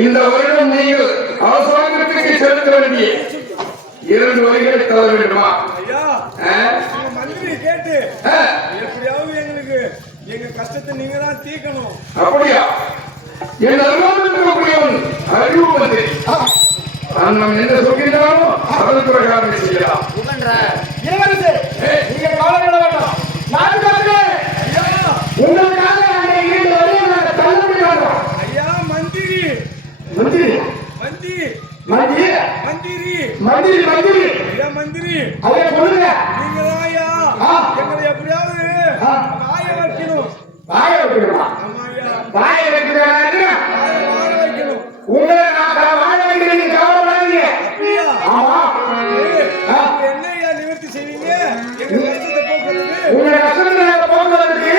இந்த வருடம் நீங்கள் அரசாங்கத்துக்கு செலுத்த வேண்டிய 2 வரிகளை தர வேண்டுமா? மந்திரி கேட்டு எப்படியாவது எங்களுக்கு எங்க கஷ்டத்தை நீங்க தான் தீர்க்கணும். அப்படியா? என் அருகாமையவன் அறிவு மந்திரி நாம் என்ன சொல்கிறானோ அதன் பிரகாரம் செய்யலாம். இளவரசே, நீங்க கவலைப்பட வேண்டாம். நாட்டுக்காரர்களே, உங்களுக்காக 2 வரியை நாங்கள் தள்ளுபடி பண்றோம். மந்திரி ஐயா மந்திரி அதை சொல்லுங்க. நீங்கதான் ஐயா ஆ. எங்களை எப்படியாவது ஆ. வாய வைக்கணும். வாய வைக்கணுமா? ஆமா ஐயா வாய வைக்கிறாங்க. வாய வைக்கணும். உங்களை நான் வாய வைக்கிறீங்க, கவலைப்படாதீங்க. அப்படியா? ஆமா. ஆ. நீங்க என்ன ஐயா நிவர்த்தி செய்வீங்க? எங்க கஷ்டத்தை போக்குறது. உங்களை கஷ்டத்தை போக்குவதற்கு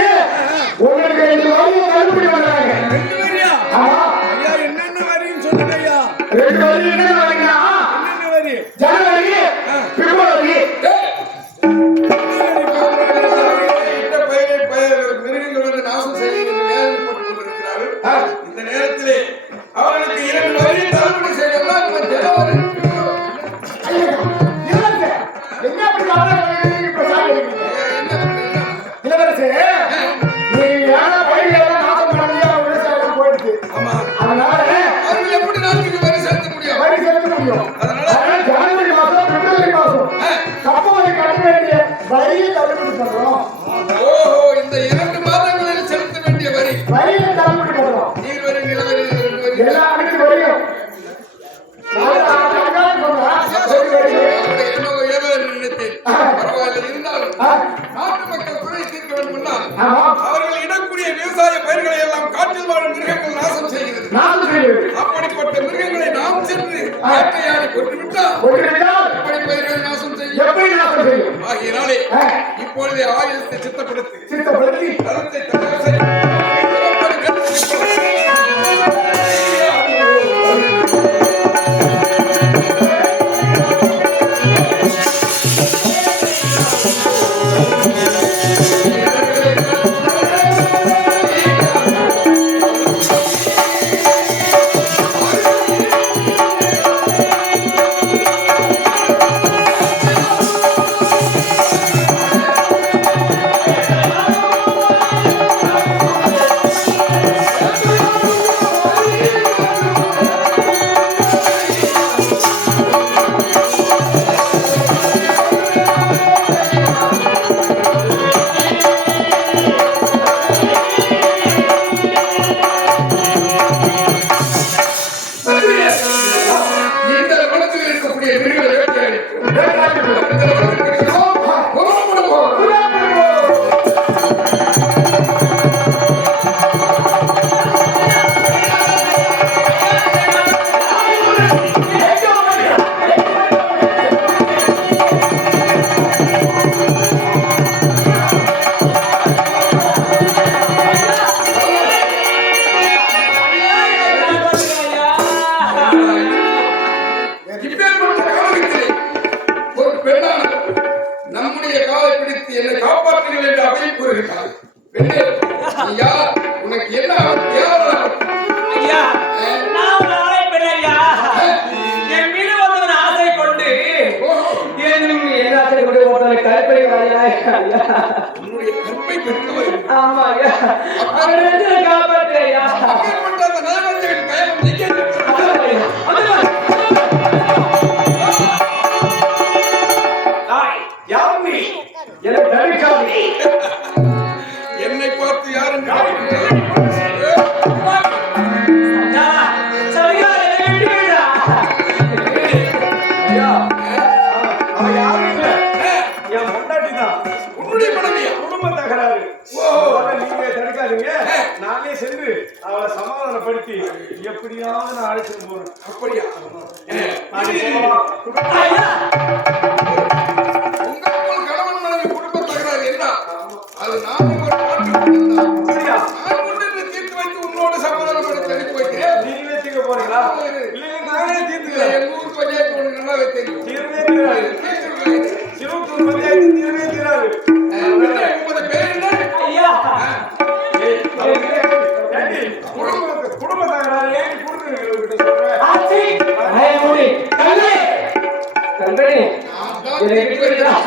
உங்களுக்கு இந்த வழியை கண்டுபிடி பண்றாங்க. 2 வரியா? ஆமா. ஐயா என்னென்ன வரின்னு சொல்லுங்க ஐயா. 2 வழி என்ன வரீங்கன்னா என்னென்ன வரி? ஜனவரி பிப்ரவரி. இந்த மிருகங்கள் வந்து நாசம் செய்து வேதனைப்பட்டுக் கொண்டிருக்கிறார்கள். இந்த நேரத்திலே அவர்களுக்கு 2 வழி தள்ளுபடி செய்யலாம். என்ன அப்படி கவலைப்படுறீங்க? இப்ப சாப்பிடுறீங்க. இளவரசே, நீ யாரா பயிர்களெல்லாம் நாசம் பண்ணியா விவசாயம் போயிடுச்சு. ஆமா, அதனால அவர்கள் எப்படி நாட்டுக்கு வரி செலுத்த முடியும்? வரி செலுத்த முடியும். அதனால ஜனவரி மாசம் பிப்ரவரி மாசம் கப்பலை கட்ட வேண்டிய வரியை தள்ளுபடி பண்றோம். ஓஹோ, இந்த 2 மாதங்களில் செலுத்த வேண்டிய வரி, வரியை தள்ளுபடி பண்றோம். நீர் வரி, நிலவரி, 2 வரி. எல்லா அனைத்து வரியும் என்னவோ ஏதோ என்று நினைத்தேன். பரவாயில்லை, இருந்தாலும் நாட்டு மக்கள் குறை தீர்க்க வேண்டும்னா அவர்கள் இடக்கூடிய விவசாய பயிர்களை எல்லாம் காட்டில் வாழும் மிருகங்கள் நாசம் செய்கிறது. அப்படிப்பட்ட மிருகங்களை நாம் சென்று வேட்டையாடி கொண்டுவிட்டால் எப்படி பயிர்களை நாசம் செய்யும்? ஆகியனாலே இப்பொழுதே ஆயுதத்தை சித்தப்படுத்தி தளத்தை தயார் செய்து இந்த குளத்தில் இருக்கக்கூடிய மிருகங்களை வேட்டையாடி ஒரு பெண்ணானவர் நம்முடைய காலை பிடித்து என்னை காப்பாற்றுங்கள் என்று அவை கூறுகிறார். பெண்ணே, நீ யார்? உனக்கு என்ன ஆபத்து? யார் ஆபத்து? ஐயா, நான் ஒரு ஆளை பெண் ஐயா. என் மீது ஒருவன் ஆசை கொண்டு என்ன ஆசை கொண்டு ஒருத்தனை கற்பனை ஐயா. உன்னுடைய கற்பை பெற்றவர். ஆமா ஐயா, அவரிடத்தை காப்பாற்று ஐயா. அப்பேற்பட்ட அந்த நலவஞ்சகன் கயவன் நீங்க என்னை பார்த்து யார் என்று உன்னுடைய மனைவியா? குடும்ப தகராறு. அதனால நீங்க தடுக்காதீங்க. நானே சென்று அவளை சமாதானப்படுத்தி எப்படியாவது நான் அழைச்சிட்டு போறேன். அப்படியா? உங்கள் கணவன் மனைவி குடும்ப தகராறு என்ன? அது நான் ஒரு அப்படியா? நான் கொண்டு தீர்த்து வைத்து உன்னோட சமாதானப்படுத்தி அனுப்பி வைக்கிறேன். நீங்களே தீர்க்க போறீங்களா? இல்லைங்க, நானே தீர்த்துக்கிறேன். எங்க ஊர் பஞ்சாயத்து உனக்கு நல்லாவே தெரியும். தீர்வே தீராது. சிறுத்தூர் பஞ்சாயத்து தீர்வே தீராது. உங்களோட பேர் என்ன? ஐயா, குடும்ப தகராறு ஏன் கொடுக்குறீங்க சொல்றேன். ஆச்சி ஐயமுடி கல்லே கல்லே நான் தான் தீர்த்து வைக்கிறேன்.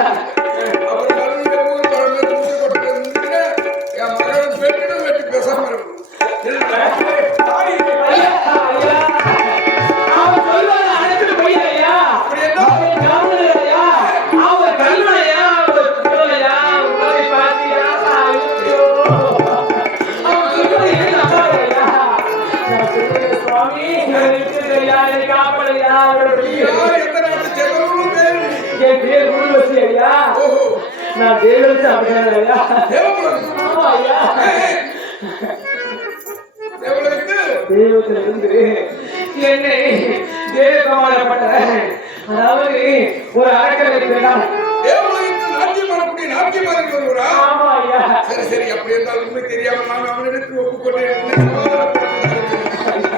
அவர் கல்வியில ஊர் பழமை ஊர் கொண்டு வந்து என் மகன் வெட்டிடும் வெட்டி பேசாம இருக்கணும். ஐயா, அவன் சொல்வதை அழைத்துட்டு போய் ஐயா. அவன் கவலை ஐயா, அவன் கல்வனையா, அவன் சொல்லையா, உங்களை பார்த்தியா, ஐயோ. அவன் சொல்வதை ஏன் நம்பாத ஐயா. நான் சொல்லுகிறேன் சுவாமி, என்னை விட்டுடு ஐயா, என்னை காப்பாடு ஐயா, அவரோட யார் எந்த நாட்டு செல்வங்களும் நான் தேவனுக்கு அப்படியா தேவகுலத்துக்கு ஆமா ஐயா தேவகுலத்துக்கு தெய்வத்திலிருந்து என்னை தேவகமாடப்பட்ட அதாவது ஒரு அரக்கரை வேண்டாம். தேவகுலத்துக்கு நாட்டியம் பண்ணக்கூடிய நாட்டியமாரன் ஒருவரா? ஆமா ஐயா சரி சரி, அப்படி இருந்தால் உண்மை தெரியாமல் நான் அவனிடத்தில் ஒப்புக்கொண்டேன்.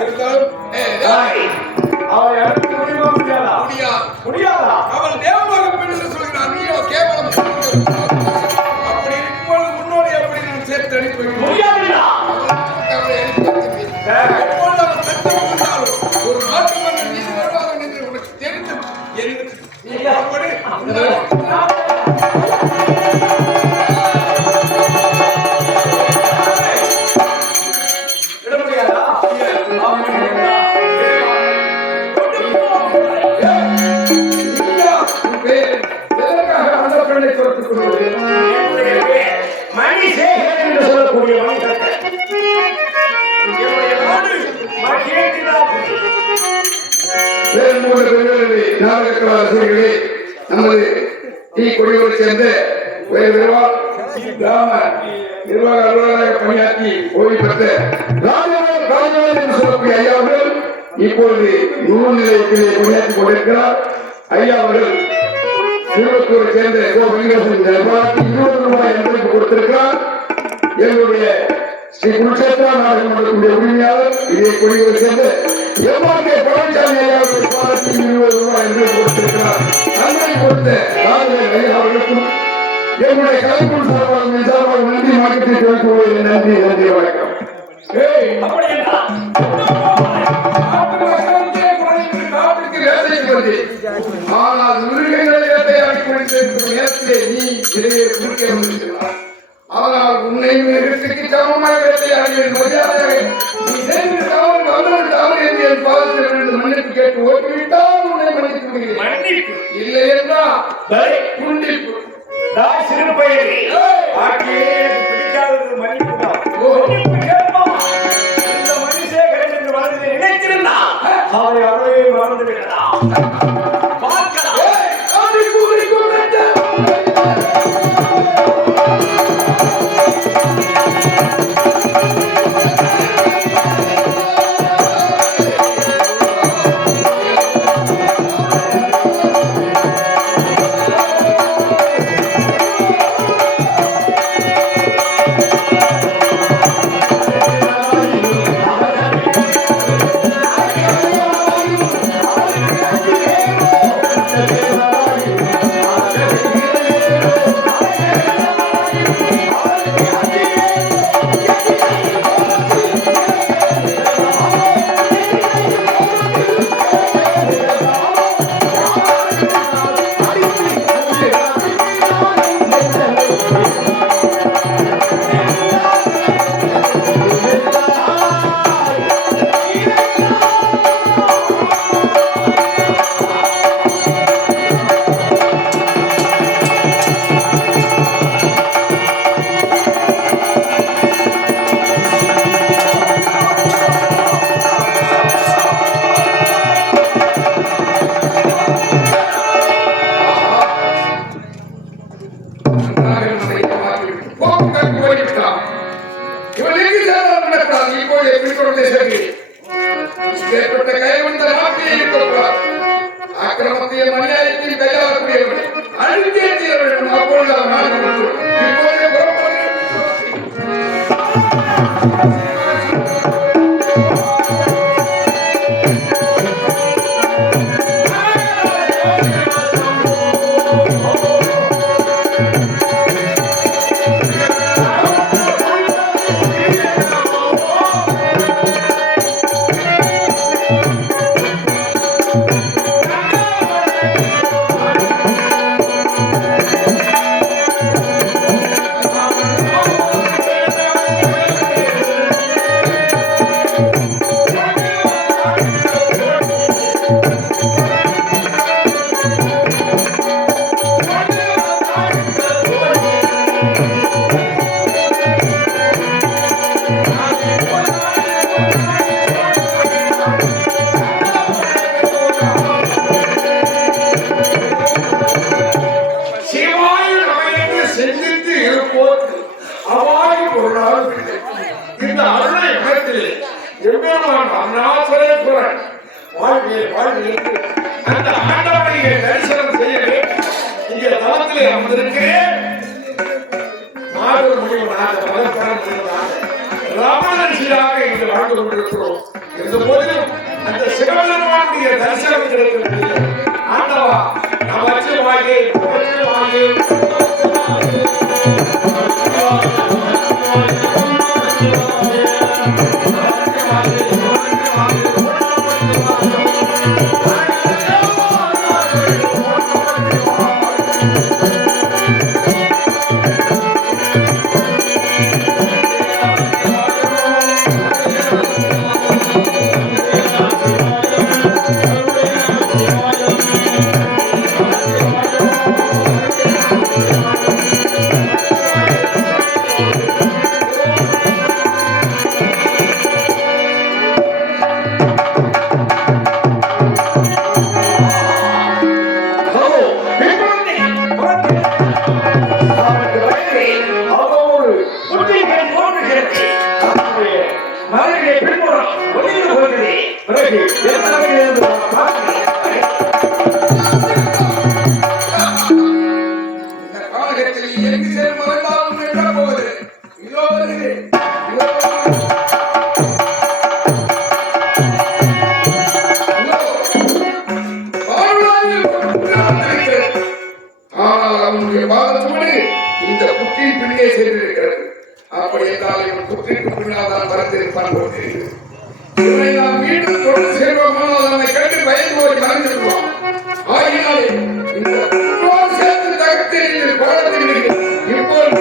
இருந்தாலும் அவன் எனக்கு முடியுமா முடியாதா? முடியாதா? அவன் தேவமாக பெண் என்று சொல்கிறான். நீயோ கேவலம். அப்படி இருக்கும்போது முன்னோடி அப்படி நான் சேர்த்து அனுப்பி முடியாதுடா. எப்பொழுது அவன் சட்டம் கொண்டாலும் ஒரு நாட்டு மன்னர் மீது வருவார்கள் என்று உனக்கு தெரிந்தும் நீ அப்படி விட முடியாதா? எதற்காக அந்த பெண்ணை துரத்துக் கொள்வது? மணிசேகர் என்று சொல்லக்கூடிய மனிதர்கள் என்னுடைய நாடு மகேந்திராபுரி. நாடகர்களே, நமது கொடியோடு சேர்ந்த கிராம நிர்வாக அலுவலராக பணியாற்றி ஓய்வு பெற்ற ராஜவேல் என்று சொல்லக்கூடிய ஐயா அவர்கள் இப்பொழுது நூல் நிலையத்திலே பணியாற்றிக் கொண்டிருக்கிறார். ஐயா அவர்கள் திருவத்தூரை சேர்ந்த வெங்கடேசன் 20 ரூபாய் என்பதற்கு கொடுத்திருக்கிறார். எங்களுடைய ஸ்ரீ குருஷேத்திரா நாடகம் நடக்கூடிய உரிமையாளர் இதே கொடியோடு சேர்ந்த எம்ஆர்கே பழனிசாமி ஐயா அவர்கள் பாராட்டி 20 ரூபாய் என்று கொடுத்திருக்கிறார். நன்மை கொடுத்த ராஜவேல் ஐயா அவர்களுக்கும் என்னுடைய கலைக்குழு சார்பாக சார்பாக நன்றி மாற்றத்தை தெரிவித்துள்ளது. நன்றி நன்றி வணக்கம். ஆனால் மிருகங்களை வேட்டையாடி கொண்டிருக்கும் நேரத்திலே நீ இடையே குறுக்க வந்திருக்கிறார். ஆனால் உன்னை மிருகத்துக்கு சமமாக வேட்டையாடி மரியாதையாக நீ செய்து தவறு அவர்கள் தவறு என்று என் பாதத்தில் இருந்து மன்னிப்பு கேட்டு ஓட்டிவிட்டால் உன்னை மன்னித்து விடுகிறேன். இல்லை என்றால் துண்டிப்பு. சிறு பயிரி பிடிக்காதது மன்னிப்பு கேட்போம். இந்த மணிசேகரன் என்று வளர்ந்து நினைத்திருந்தான் அவரை அவரே மறந்து விடலாம். பார்க்கலாம். அக்கிரமத்தையும் அநியாயத்தையும் கையாளக்கூடியவர்கள் அழிந்தே தீர வேண்டும். அப்பொழுது அவர் நாடு இப்போதே புறப்பட்டு எம்பெருமான் அருணாச்சலேஸ்வரன் வாழ்வே வாழ்வே அந்த ஆண்டவனை தரிசனம் செய்யவே இங்கே தளத்திலே அமர்ந்திருக்கிறேன். மாதவர் முடிவனாக ராமனர்ஷியாக இங்கு வாழ்ந்து கொண்டிருக்கிறோம். இருந்த போதிலும் அந்த சிவபெருமானுடைய தரிசனம் கிடைக்கிறது. ஆண்டவா நமச்சிவாயே நமச்சிவாயே இந்த புற்றின் பின்னே சென்றிருக்கிறது. அப்படி என்றால் இவன் புற்றிற்கு பின்னால் தான் பறந்திருப்பான் போது இவனை நாம் மீண்டும் கொண்டு செல்வோமானால் நம்மை கண்டு பயந்து ஒரு மறந்திருப்போம். ஆகினாலே இந்த புற்றோடு சேர்த்து தகத்தில் கோலத்தில் இப்போது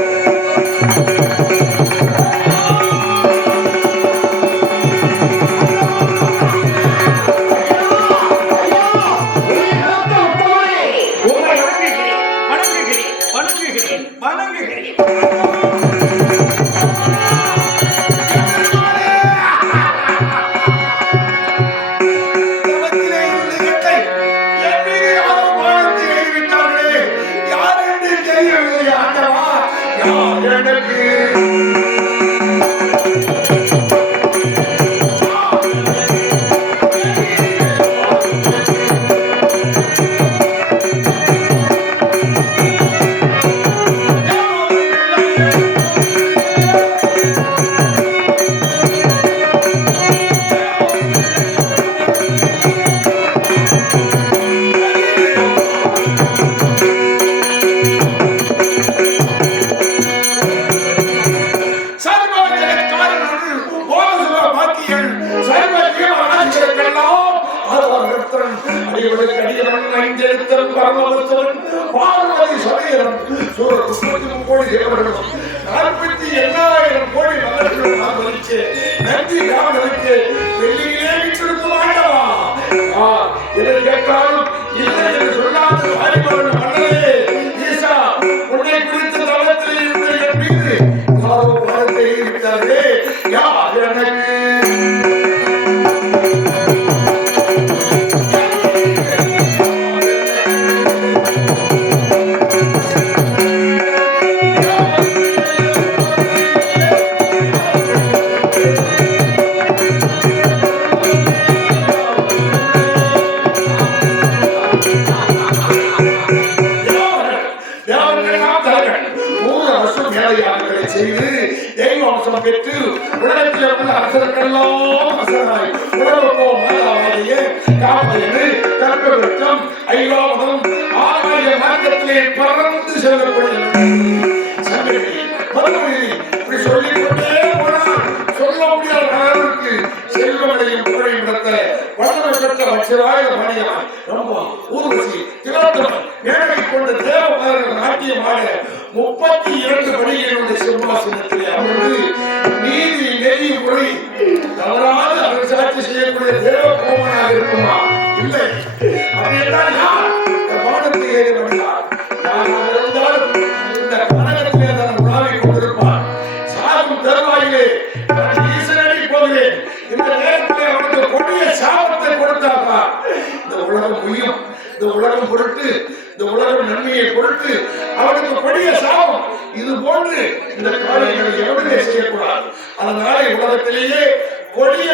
கொடிய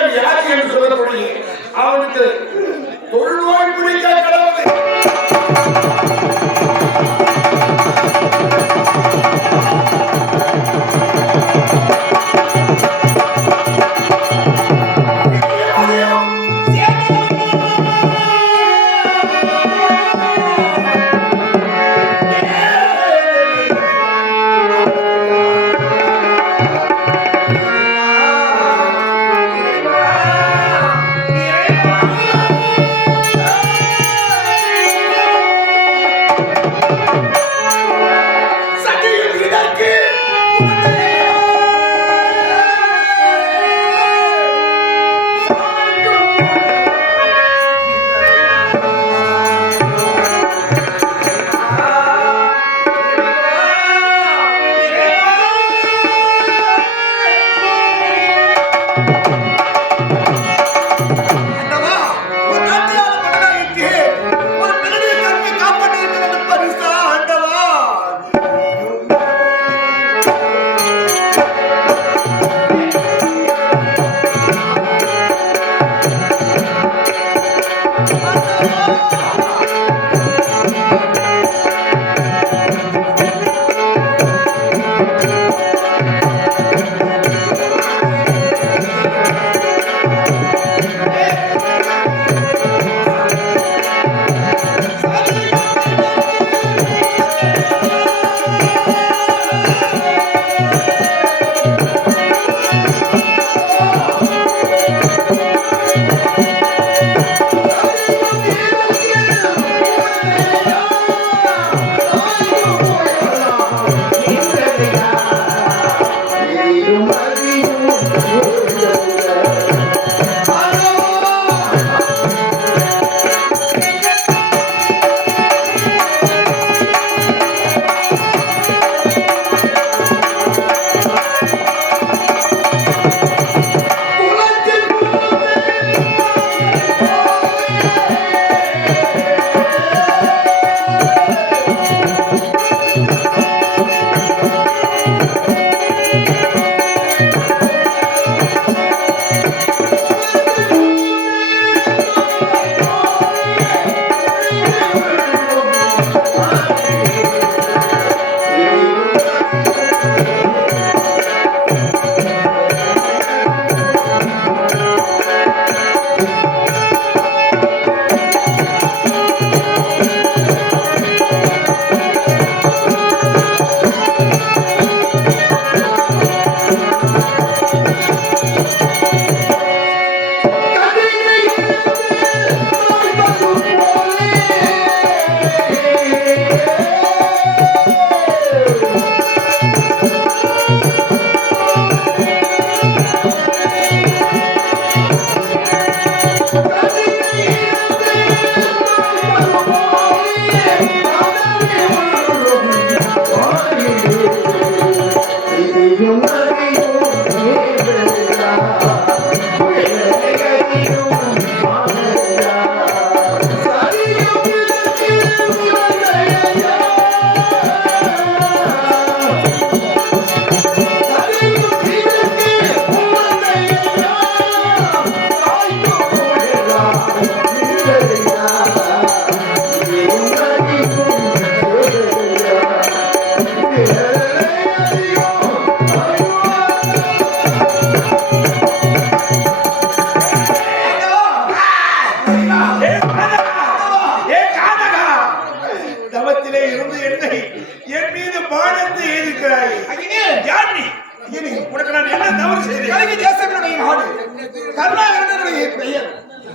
என்று சொல்லக்கூடிய அவனுக்கு தொழுநோய் பிடிக்க கடவுளை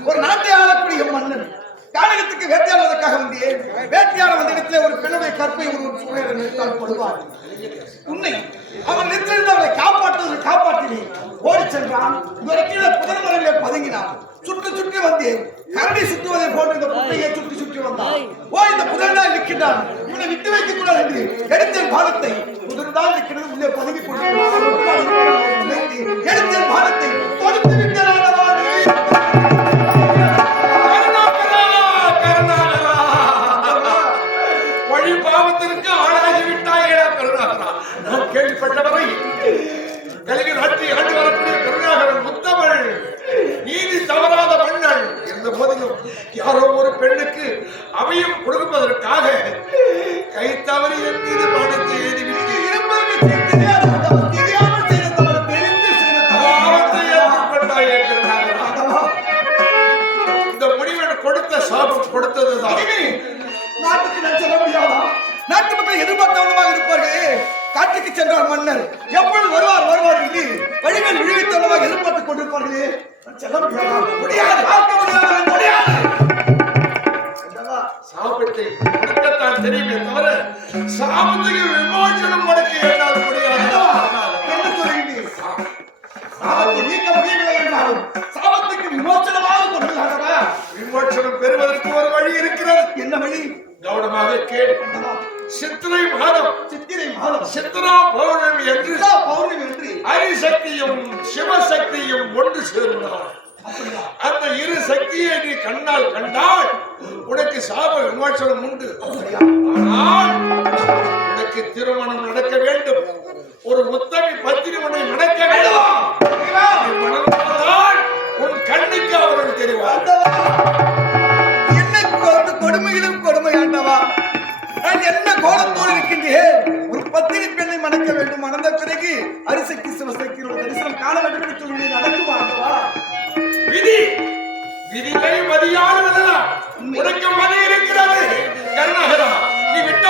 ஒரு நாட்டை ஆளக்கூடிய மன்னன் கானகத்துக்கு வேட்டையாடுவதற்காக வந்தேன். வேட்டையாட வந்த இடத்துல ஒரு பெண்ணுடைய கற்பை ஒரு சூழலை நிறுத்தால் படுவார். உன்னை அவன் நிறுத்திருந்து அவரை காப்பாற்றுவதற்கு காப்பாற்றினேன். ஓடி சென்றான். இவரை கீழே புதர் மலையிலே பதுங்கினான். சுற்றி சுற்றி வந்தேன். கரடி சுற்றுவதை போன்று இந்த புட்டையை சுற்றி சுற்றி வந்தான். இந்த புதர்தான் இருக்கின்றான். இவனை விட்டு வைக்க கூடாது என்று எடுத்தேன் பாலத்தை. புதர்தான் இருக்கிறது உள்ளே பதுங்கி கொண்டிருக்கிறான். எடுத்தேன் பாலத்தை தொடுத்து விட்டேன். பாவத்திற்கு ஆளாகிவிட்டாயே கருணாகரா. நான் கேள்விப்பட்டவரை கலைஞர் ஆட்சி ஆண்டு வரக்கூடிய கருணாகரன் முத்தமிழ் நீதி யாரோ ஒரு பெண்ணுக்கு அவையும் கொடுப்பதற்காக கை தவறி என் மீது பாடத்தை எழுதிவிட்டு தெரியாமல் செய்த தவறு தெரிந்து செய்த பாவத்தை ஏற்றுக்கொண்டாய் என்கிறார். இந்த முடிவன் கொடுத்த சாபம் கொடுத்ததுதான். நாட்டுக்கு நான் செல்ல முடியாதா? நாட்டு மக்கள் எதிர்பார்த்தவனமாக இருப்பார்களே. காட்டுக்கு சென்றார் மன்னர், எப்பொழுது வருவார் என்று வழிகள் விழுவித்தவனமாக எதிர்பார்த்துக் கொண்டிருப்பார்களே. நான் செல்ல முடியாதா? முடியாது, பார்க்க முடியாது. சாபத்தை கொடுக்கத்தான் தெரியுமே தவிர சாபத்துக்கு விமோசனம் கொடுக்க என்னால் முடியாது. என்ன சொல்கிறீர்கள்? சாபத்தை நீக்க முடியவில்லை என்றாலும் சாபத்துக்கு விமோசனமாக கொண்டுள்ளார்களா? விமோசனம் பெறுவதற்கு ஒரு வழி இருக்கிறது. என்ன வழி? கவனமாக கேள். சித்திரை மாதம் சித்ரா பௌர்ணமி என்று ஹரிசக்தியும் சிவசக்தியும் ஒன்று சேர்ந்தார். அந்த இரு சக்தியை நீ கண்ணால் கண்டால் உனக்கு சாப விமோசனம் உண்டு. ஆனால் உனக்கு திருமணம் நடக்க வேண்டும். ஒரு உத்தமி பத்தினி உன்னை நடக்க வேண்டும். உன் கண்ணுக்கு அவர்கள் தெரிவார். என்ன கொடுமையிலும் கொடுமையாண்டவா, நான் என்ன கோலத்தோடு இருக்கின்றேன். ஒரு பத்தினி பெண்ணை மணக்க வேண்டும். மணந்த பிறகு அரிசக்தி சிவசக்தியோட தரிசனம் காண வேண்டும் என்று சொல்லி நடக்குமா ஆண்டவா? விதி விதியை மதியானவர்களா உனக்கு மதி இருக்கிறது. கருணாகரா, நீ விட்ட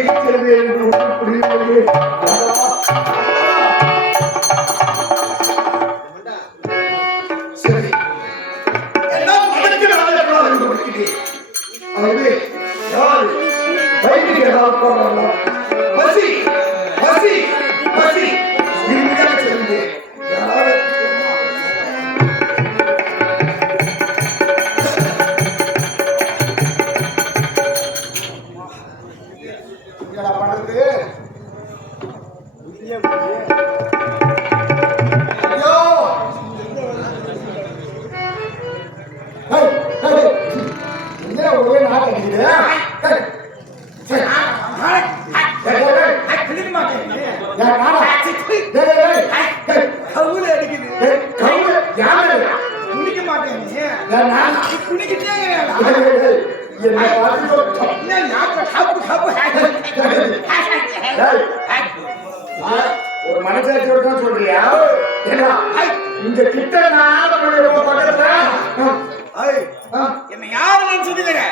இருக்கிறது என்று ஒன்றும் புரியவில்லை. சரி, எல்லாம் நடக்கிறார்கள் என்று கொடுக்கிறேன். ஆகவே யார் வயிற்றுக்கு ஏதாவது போனாலும் பசி பசி பசி இறுதியாக செல்வேன். யார் என்னடா பண்றது? ஐயோ! என்ன ஒரே நாள் அடிக்குது? ஒரு மனசாட்சியோட தான் சொல்றியா? இந்த கிட்ட என்ன யாரு நினைச்சதுங்க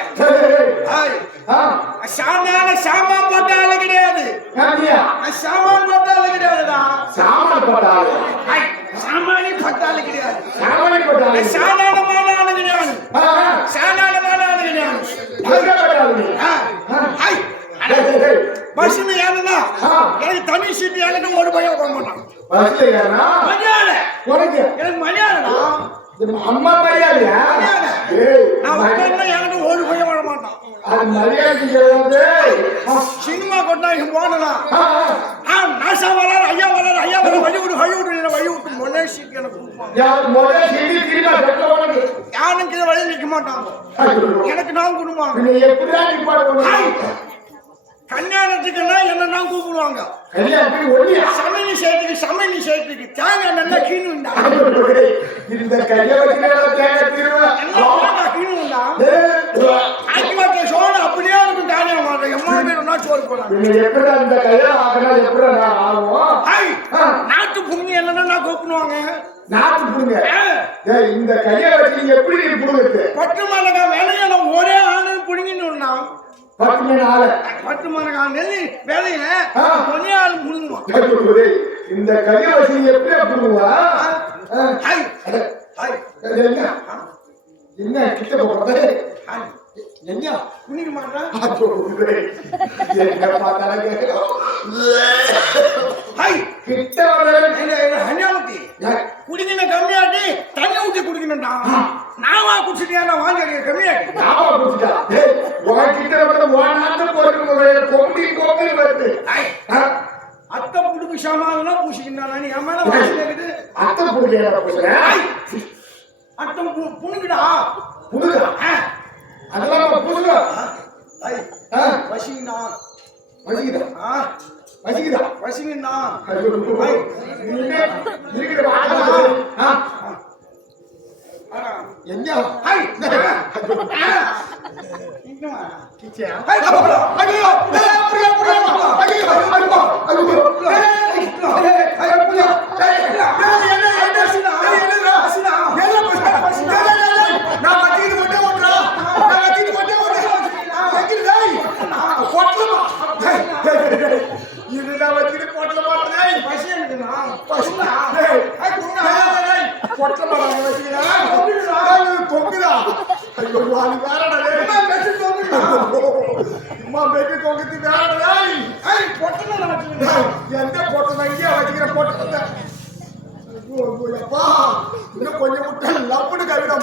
சாமான் போட்டால கிடையாது சாமான் போட்டால கிடையாதுடா சாமான் போட்டாள் சாமானி பட்டால கிடையாது சாமானி போட்டாள் சாதாரணமான ஆளு கிடையாது சாதாரணமான ஆளு கிடையாது பஸ்ல ஏன்னா எனக்கு தனி சீட்டு எனக்கு ஒரு பையன் உட்கார மாட்டான் பஸ்ல ஏறனா மரியாதை உனக்கு எனக்கு மரியாதைடா அம்மா மரியாதையா? நான் உட்கார்ந்தா எனக்கு ஒரு பையன் வர மாட்டான் அது மரியாதை சினிமா கொண்டா இங்க போனலாம் நாசா வராரு ஐயா வராரு ஐயா வர வழி விட்டு முதல்ல சீட்டு எனக்கு கொடுப்பாங்க முதல் சீட்டு திரும்ப கட்ட உனக்கு யாரும் கீழே வழி நிற்க மாட்டான் எனக்கு நான் கொடுப்பாங்க எப்படிதான் நிப்பாடு கல்யாணத்துக்குன்னா என்ன தான் கூப்பிடுவாங்க கல்யாணத்துக்கு ஒல்லியா சமையல் செய்யறதுக்கு தேங்காய் நல்லா கீணுண்டா இந்த கல்யாணத்துக்கு தேங்காய் திரும்ப கீணுண்டா ஆக்கிவாக்க சோழ அப்படியே இருக்கும் தானியா மாட்டேன் எம்மா பேர் சோறு போலாம் எப்படி அந்த கல்யாணம் ஆகணும் எப்படி ஆகும் நாட்டு புண்ணி என்னன்னா கூப்பிடுவாங்க நாட்டு புடுங்க இந்த கல்யாணத்துக்கு எப்படி நீ புடுங்குது பட்டு மலகா வேலையை நான் ஒரே ஆணு புடுங்கின்னு 10 மணி நாள் 10 மணி நெல்லி வேலையில ஒரே ஆள் புடுங்குவான் இந்த கல்யாணத்துக்கு எப்படி புடுங்குவா என்ன கிட்ட போறது என்ன புனிக்க மாட்டான் கிட்ட ஹன்யாமத்தி குடிக்கின கம்மியாட்டி தண்ணி ஊற்றி குடிக்கணும்டா நாவா குடிச்சிட்டியா வாங்க கம்மியாட்டி நாவா குடிச்சிட்டா கிட்ட வருது அத்தை புடுக்கு சாமான் பூசிக்கின்றான் நீ என் மேல வாசிக்குது அத்தை புடுக்க பூசுறேன் அத்தை புணுக்குடா புடுங்க அதெல்லாம் புடுங்க வசிங்கண்ணா வசிக்குதா வசிங்கண்ணா இருக்கிற என்ன கொஞ்சம் முட்டை லப்புன்னு கவிதான்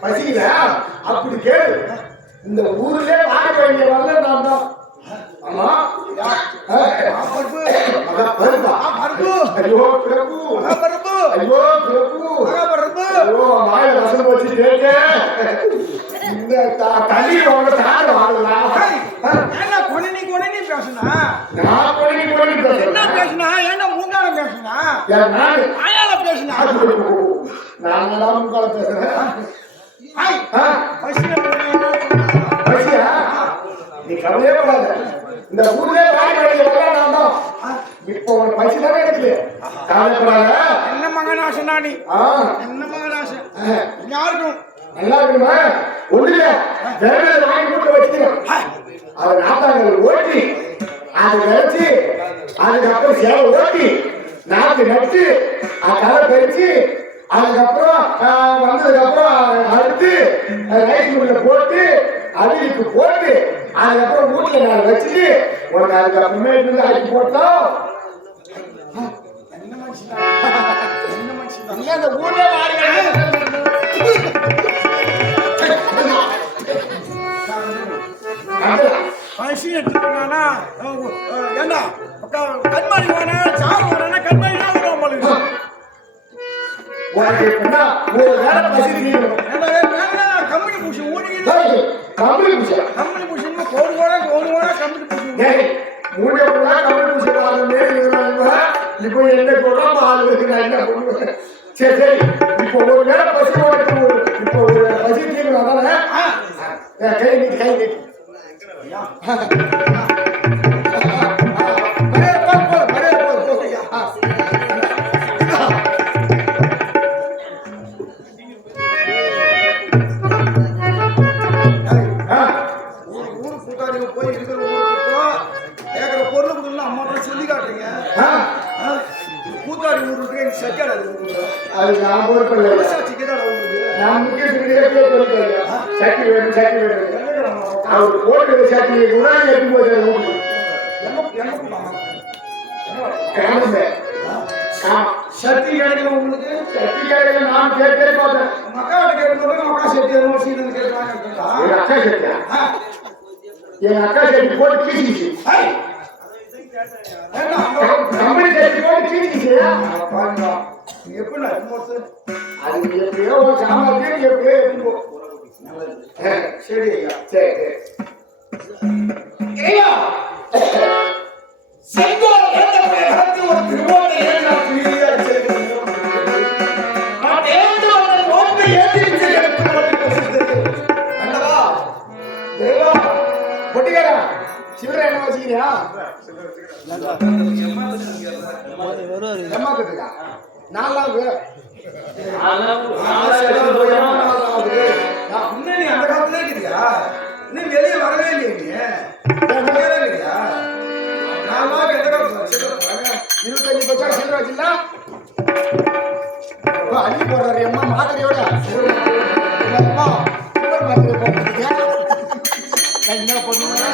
பசிக்கல அப்படி கேளு இந்த ஊர்லயே வாழ வேண்டிய வரல நான் தான் ஆமா ஐயோ பிரபு ஐயோ பிரபு வாய வசம் வச்சு கேட்க இந்த தண்ணி தாடு வாங்கலாம் என்ன கொனி பேசுனா நான் கொனி என்ன பேசுனா என்ன மூங்கால பேசுனா ஆயால பேசுனா நான் மூங்கால பேசுறேன் பசியா நீ கவலையே படாத இந்த ஊர்ல இப்போ ஒரு பசி தானே இருக்குது கவலைப்படாத என்ன மகனாசனா நீ என்ன மகனாசன் யாருக்கும் நல்லா இருக்குமா ஒண்ணுல விறகு வாங்கி மூட்டை வச்சுக்கிறோம் அவர் நாத்தாங்கள் ஓட்டி அதை விளைச்சு அதுக்கப்புறம் சேவை ஓட்டி நாக்கு நட்டு களை பறிச்சு அதுக்கப்புறம் வந்ததுக்கப்புறம் அறுத்து ரைஸ் மில்ல போட்டு அவிக்கு போட்டு அதுக்கப்புறம் வீட்டுல நான் வச்சுட்டு உனக்கு அதுக்கப்புறமே இருந்து அடிச்சு போட்டோம். என்ன மனுஷன் அந்த ஊரே மனுஷன் எடுத்துக்கிட்டானா ஏண்டா கண்மாடி வேணா சாவு வேணா கண்மாடி தான் விடுவோம் கம்பெனி பூசி ஊடி கம்பெனி பூசி கம்பெனி பூசி கோடு கோடா கம்பெனி பூசி மூணு கம்பெனி பூசி இப்போ என்ன சொல்றோம் என்ன பண்ணுவேன். சரி சரி இப்போ ஒரு நேரம் பசி இப்போ ஒரு பசி தீர்வு அதானே கை நீட்டு கை நீட்டு அது நான் பொறுப்பு நான் முக்கிய சட்டி வேணும் சட்டி வேணும் அவர் போட்டு சட்டி கூட எடுக்கும் சட்டி கிடைக்கும் உங்களுக்கு சட்டி கிடைக்கும் நான் கேட்டே பார்த்தேன் அக்காட்ட கேட்கும்போது அக்கா சட்டி கேட்கறாங்க அக்கா சட்டியா என் அக்கா சட்டி போட்டு கீழ்ச்சி கம்பெனி சட்டி போட்டு கீழ்ச்சி எப்படி அது எப்படியோ சாமான் எப்படியோ எப்போ சரி ஐயா சரி ஐயா செங்கோல் ஒரு திருவோட்டை சிவர என்ன வச்சுக்கிறியா நாலாவது அந்த காலத்துல இருக்குதியா இன்னும் வெளியே வரவே இல்லையா 25 சில்லற வச்சுல அள்ளி போடுறாரு அம்மா மாதிரியோட அம்மா சூப்பர் மார்க்கெட் போறீங்க என்ன பண்ணுவீங்க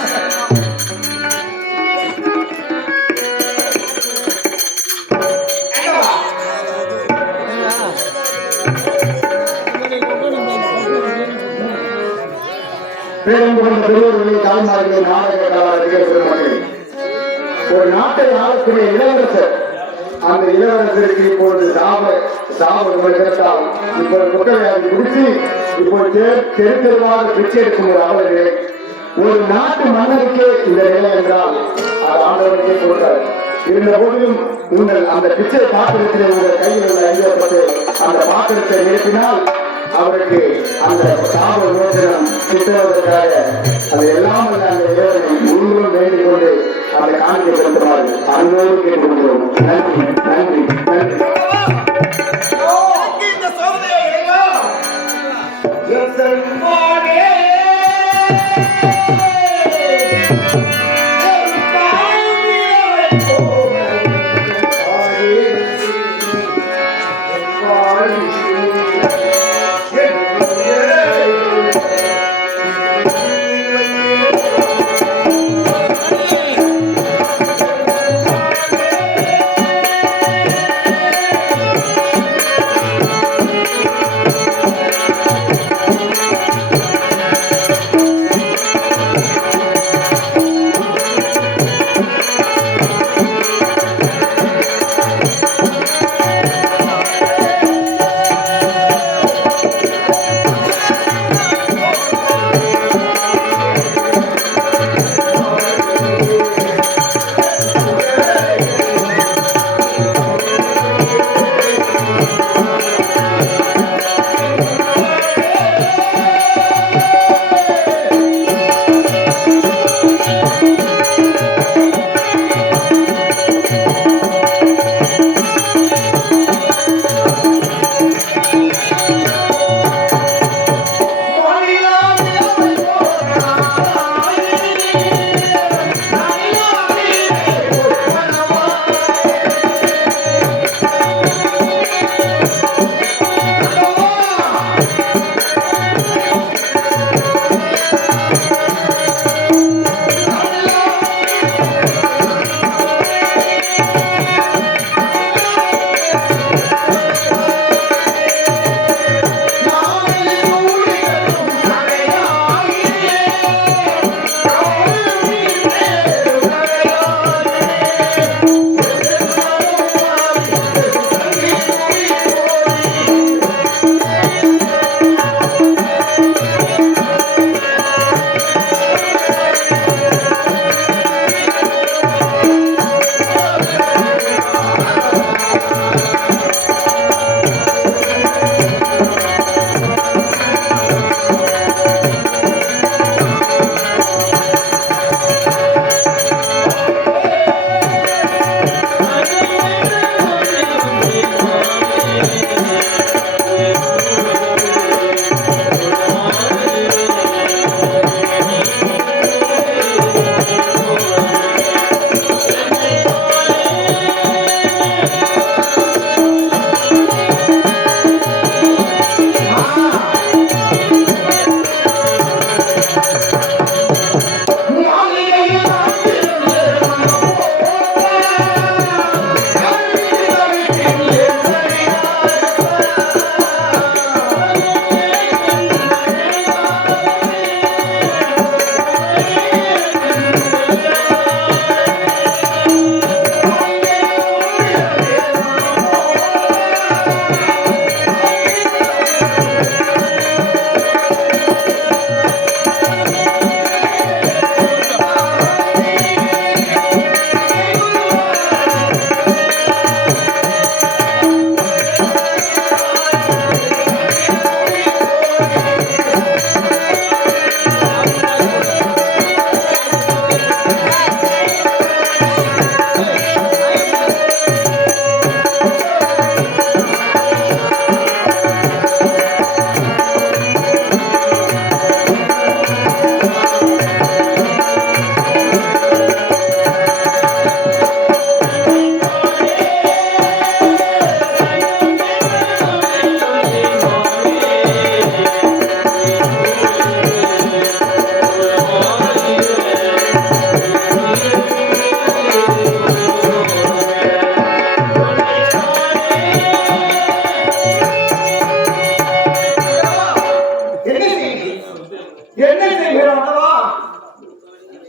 பெரியவர்களை தாய்மார்களை நாடக கலாச்சார ஒரு நாட்டை ஆளக்கூடிய இளவரசர் அந்த இளவரசருக்கு இப்பொழுது சாபம் கிடைத்தால் இப்போது குற்றவியாதி குடித்து இப்போது தெருவாக பிச்சை எடுக்கும் ஒரு அவர்களை ஒரு நாட்டு மன்னருக்கே இந்த நிலை என்றால் அது ஆண்டவருக்கே கொடுத்தார். இருந்த போதிலும் உங்கள் அந்த பிச்சை பாத்திரத்தில் உங்கள் கையில் உள்ள ஐயப்பட்டு அந்த பாத்திரத்தை நிரப்பினால் அவருக்கு அந்த சாப விமோசனம் கிட்டுவதற்காக அது எல்லாம் அந்த இறைவனை முழுவதும் வேண்டிக் கொண்டு அந்த காணிக்கை செலுத்துவார்கள். அன்போடு கேட்டுக்கொள்கிறோம். நன்றி நன்றி நன்றி. என்ன செய்கிறோம்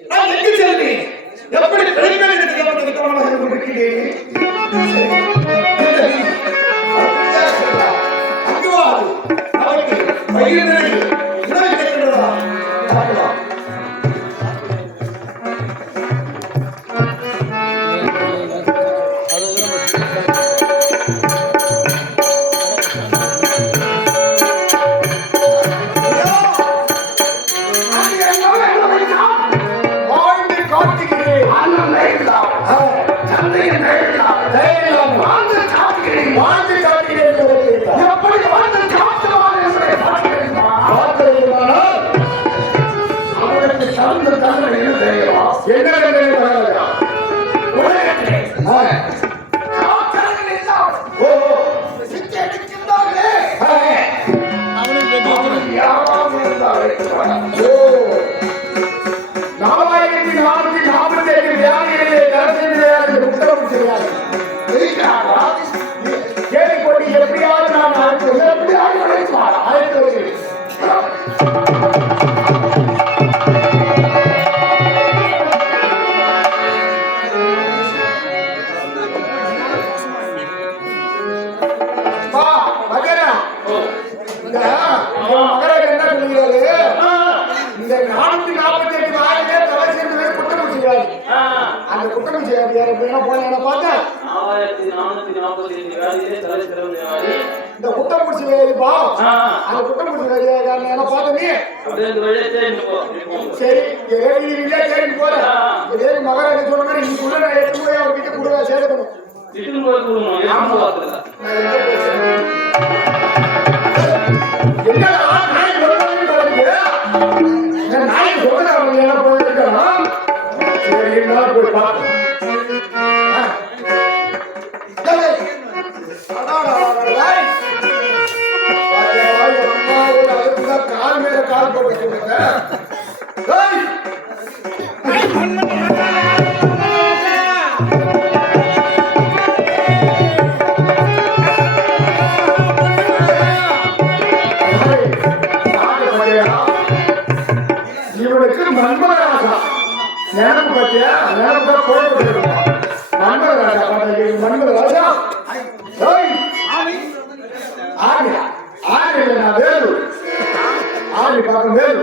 நான் எங்கு செல்வேன்? எப்படி பெண்களுக்கு எப்படி கவனமாக கொண்டிருக்கிறேன்? அங்குவாது அவருக்கு வயிறு நிறைய உணவு கிடைக்கிறதா? பார்க்கலாம். அந்த குற்றம் செய்யாத போன பார்த்தா 1445 காலையிலே தலை சிறந்த இந்த குற்றம் முடிச்சு வேலைப்பா அந்த குற்றம் முடிச்சு வேலையா என்ன பார்த்தனே அப்படியே இந்த வழியே சரி ஏறி போற ஏறி மகாராஜா சொன்ன மாதிரி நீ குள்ள நான் எடுத்து போய் அவர் கிட்ட குடுவா சேரணும் இட்டுன்னு போய் குடுணும் ஏமா வாத்துல என்னடா நாய் சொல்றேன்னு சொல்றீங்க நான் நாய் சொல்றேன் என்ன போயிருக்கேன் சரி நான் போய் பாத்து கால் மேல கால் போட்டு இவனுக்கு மன்மராஜா நேரம் பத்தியா நேரம் போட்டு மன்மராஜா மன்மராஜா வேலு ஆடி பார்க்க வேலு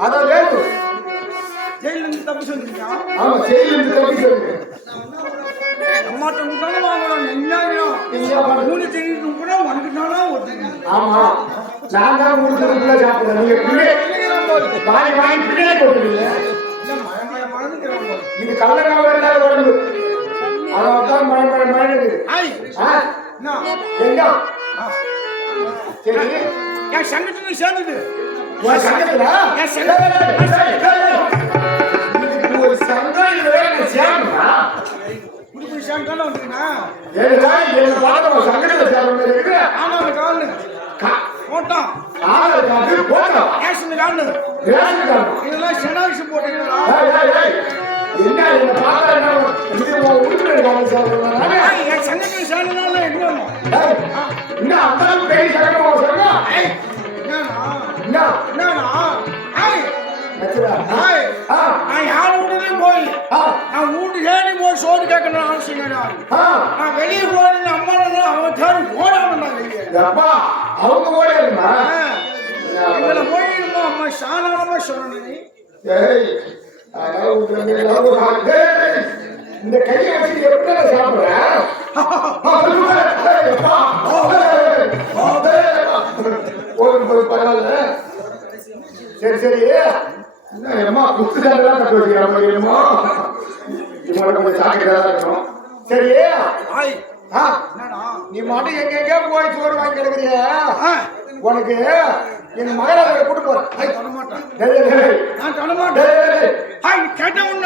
அதான் வேலு ஜெயிலிருந்து தப்பி சொல்றீங்க ஆமா ஜெயிலிருந்து தப்பி சொல்றீங்க அம்மாட்ட முட்டாள வாங்கலாம் என்னங்க மூணு ஜெயிலிருந்து கூட வந்துட்டானா ஓடுங்க ஆமா நான் தான் மூணு ஜெயிலிருந்து சாப்பிடுறேன் நீங்க பிள்ளை பாய் பாய் பிள்ளை போடுறீங்க இது கள்ளக்காம இருந்தா உடம்பு அதான் மழை எங்க சரி என் சங்கத்துல சேர்ந்துது ஒரு சங்கத்துல என் சங்கத்துல ஒரு சங்கத்துல சேர்ந்தா குடிப்பு சங்கத்துல வந்துனா ஏடா என்ன பாத்த சங்கத்துல சேர்ந்த மாதிரி இருக்கு ஆமா கால்ல போட்டோம் ஆளு காது போட்டோம் ரேஷன் கார்டு இதெல்லாம் செனாவிஷ் போட்டீங்களா ஏய் என்ன பாத்தா இது உருப்படி கால் சேர்ந்தா என் சங்கத்துல சேர்ந்தனால என்ன என்ன அதான் பேய் சங்கமா சொல்றா ஏய் நான் யார் வீட்டுலயும் போய் நான் வீட்டு ஏறி போய் சோறு கேட்கணும் அவசியம் நான் வெளியே போய் அம்மா அவங்க தேடி போடாம நான் வெளியே அவங்க போயிருந்தா இவனை போயிருந்தோம் அம்மா சாதாரணமா சொல்லணும் நீ இந்த கையை வச்சு எப்படி சாப்பிடுறேன் பரவாயில்ல சரி சரி என்னம்மா புத்தகெல்லாம் கட்டு வைக்கிறோம் கொஞ்சம் சாக்கிட்டா இருக்கணும் சரி நீ மட்டும் எங்க போய் சோறு வாங்கி கிடக்குறிய உனக்கு எங்க மகராஜ கூட்டு போறேன் நான் சொல்ல மாட்டேன் கேட்ட போய்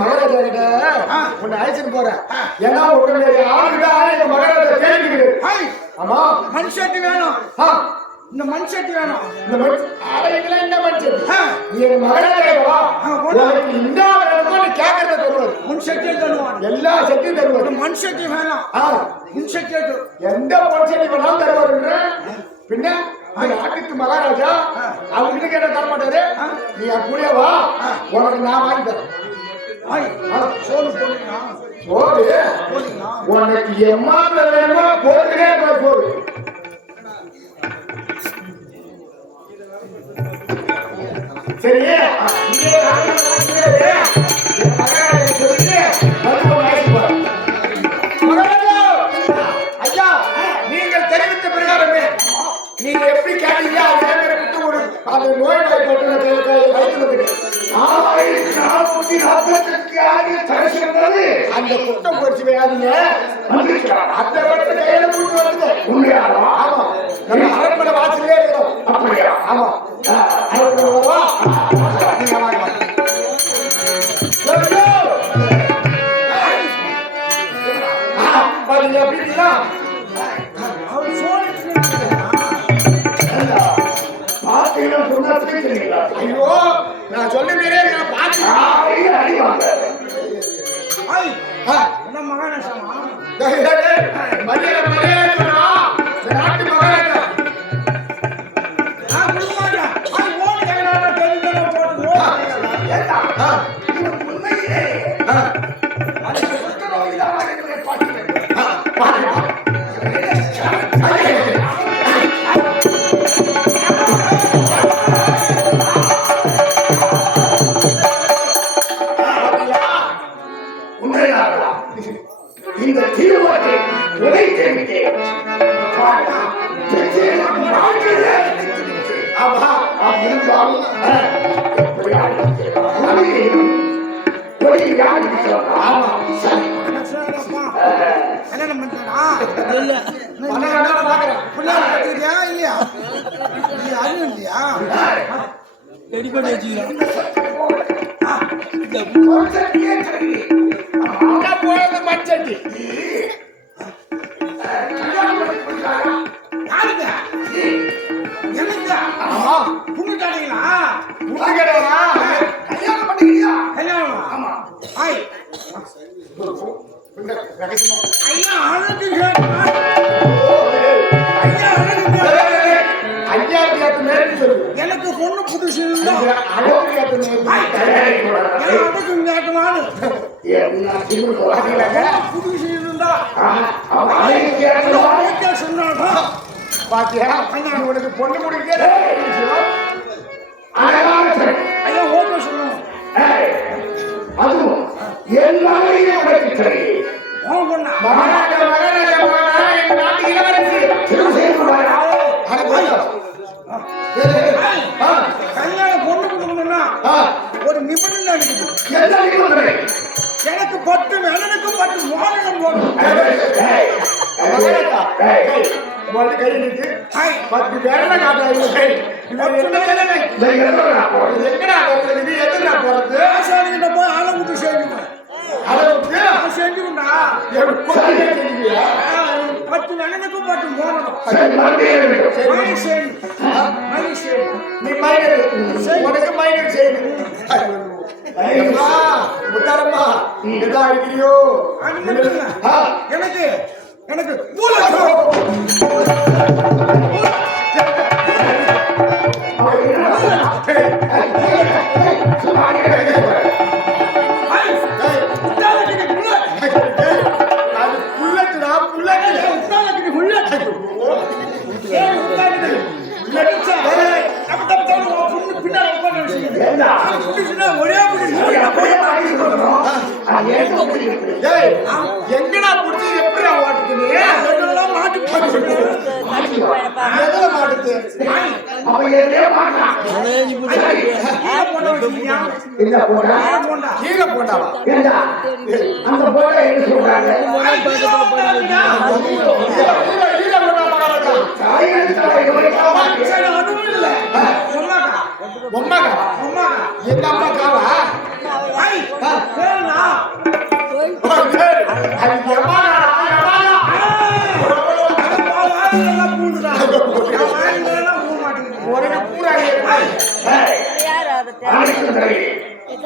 மகாராஜா கிட்ட உன்னை அழைச்சிட்டு போறேன் ஏன்னா உன்னுடைய ஆளுக்கு மகாராஜா கேள்வி ஆமா மனுஷட்டு வேணும் இந்த மனுஷட்டு வேணும் இந்த மனுஷன் என்ன மனுஷன் நீ மகாராஜா இந்த எம்மா கேட்கறத தருவாரு. முன் சட்டியை தருவான். எல்லா சட்டியும் தருவாரு. மண் சட்டி வேணாம். முன் சட்டியை எந்த பொன் சட்டி வேணாலும் தருவாருன்ற. பின்ன அந்த நாட்டுக்கு மகாராஜா அவங்க கேட்ட தர மாட்டாரு. நீ என் கூட வா, உனக்கு நான் வாங்கி தரேன். சோறு போடுறீங்களா? சோறு உனக்கு எம்மாந்த வேணுமோ போட்டுனே போடு. சரி ஐயா, நீங்கள் தெரிவித்த பிரகாரமே நீங்க எப்படி கேட்டீங்க அதே மாதிரி விட்டு ஒரு அந்த நோய் அந்த குட்டம் போச்சு வேணாதீங்க. அந்த இடத்துல கையில கூட்டு வருது. ஆமா, நம்ம அரண்மனை வாசலே இருக்கிறோம். அப்படியா? ஆமா, அரண்மனை வருவா. நீங்க வாங்க. எப்படின்னா ஐயோ, நான் சொல்ல மீறே பாத்து என்ன மகாராஷ்டிரமா? மரியாதை நாட்டு மகாராஜா இந்த தீர்மானத்தை உடைத்தேன். ரெடி பண்ணி வச்சுக்கிறோம். மச்சட்டி புண்ணுட்டாங்களா? கல்யாணம் பண்ணிக்கிறியா? கல்யாணம். ஆமா. ஐயா அழகு கேட்டா ஐயா அழகு ஐயா கேட்டு நேரம் சொல்லு. எனக்கு பொண்ணு புதுசு இருந்தா அழகு கேட்டு நேரம் அழகு கேட்டனாலும் புதுசு இருந்தா சொன்னா பாத்தியா உனக்கு பொண்ணு முடிக்க ஐயா ஓகே சொல்லுவோம். அதுவும் எல்லாரையும் பொண்ணா மகாராஜா மகாராஜா மகாராஜா எங்க நாட்டு இளவரசி கல்யாணம் பொண்ணு கொடுக்கணும்னா ஒரு நிபந்தனை இருக்குது. எனக்கு 10 வேலனுக்கும் 10 மோதிரம் போடும். பத்து பேர காட்டாங்க. போய் அளவுக்கு செஞ்சுவேன். அளவுக்கு செஞ்சுக்கா 10 வேலனுக்கும் 10 மோதிரம். நீ மைனர் உனக்கு மைனர் செய்யணும். முத்தாரம்மா எதா இருக்கிறியோ எனக்கு எனக்கு எங்கடா புடிச்சு எப்படி மாட்டுது மாட்டுது கீழே போட்டாவா அந்த போட என்ன சொல்றாங்க எங்க அம்மா காவா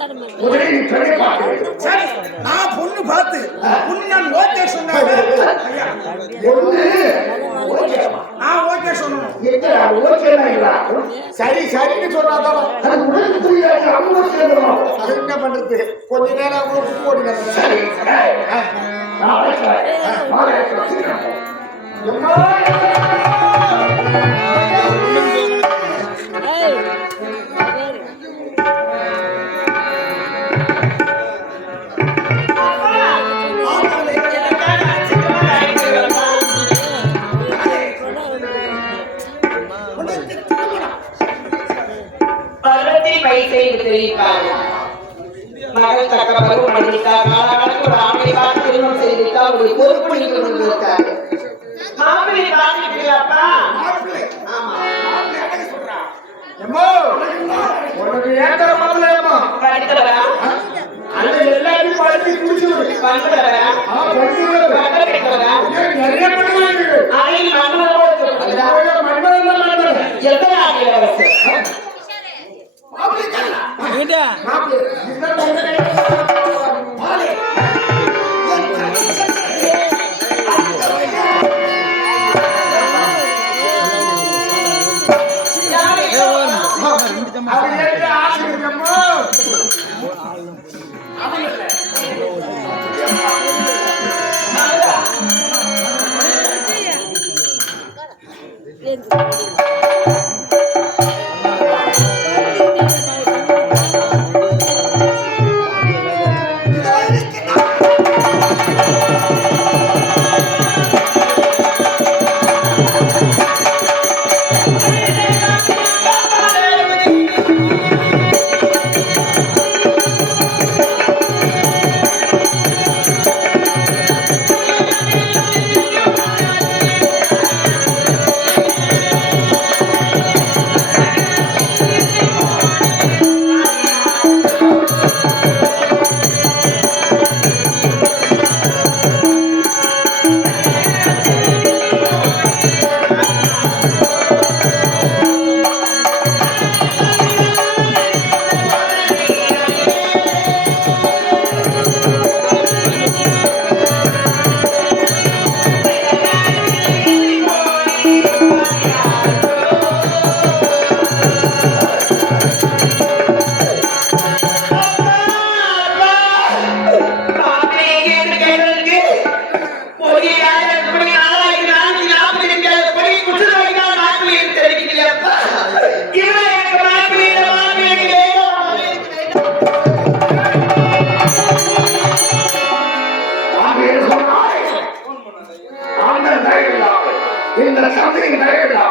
முதலில் நீ பெண்ணை பார்த்து சரி நான் பொண்ணு பார்த்து பொண்ணு நான் ஓகே சொன்னாங்க ஐயா ஒன்று நான் ஓகே சொல்லணும் எத்தனை ஓகேனா இல்ல சரி சரின்னு சொன்னாதான் அது உனக்கு புரியாது அவங்க சொல்லணும் அது என்ன பண்றது கொஞ்ச நேரம் அவங்க போடுங்க சரி பருவத்தில் வயசை தெரிவிப்பார்கள் மகள் தக்க பருவம் அளித்தார் காலங்களுக்கு ஒரு ஆம்பளை பார்த்து திருமணம் செய்திருந்தால் அவருடைய பொறுப்பு நீங்க கொண்டிருக்காரு மாப்பிள்ளை பார்த்துட்டீங்களாப்பா ஆமா உனக்கு ஏத்தர மாப்பிள்ளையம்மா படித்தவரா அந்த எல்லாத்தையும் பழக்கி குடிச்சு வந்தவரா பக்கத்தில் கிடைத்தவரா நிறைய பண்ணுவாங்க அறையில் மன்னரோடு மன்மதன் எத்தனை ஆகிய அரசு இந்த சந்தையின் தயவில்லா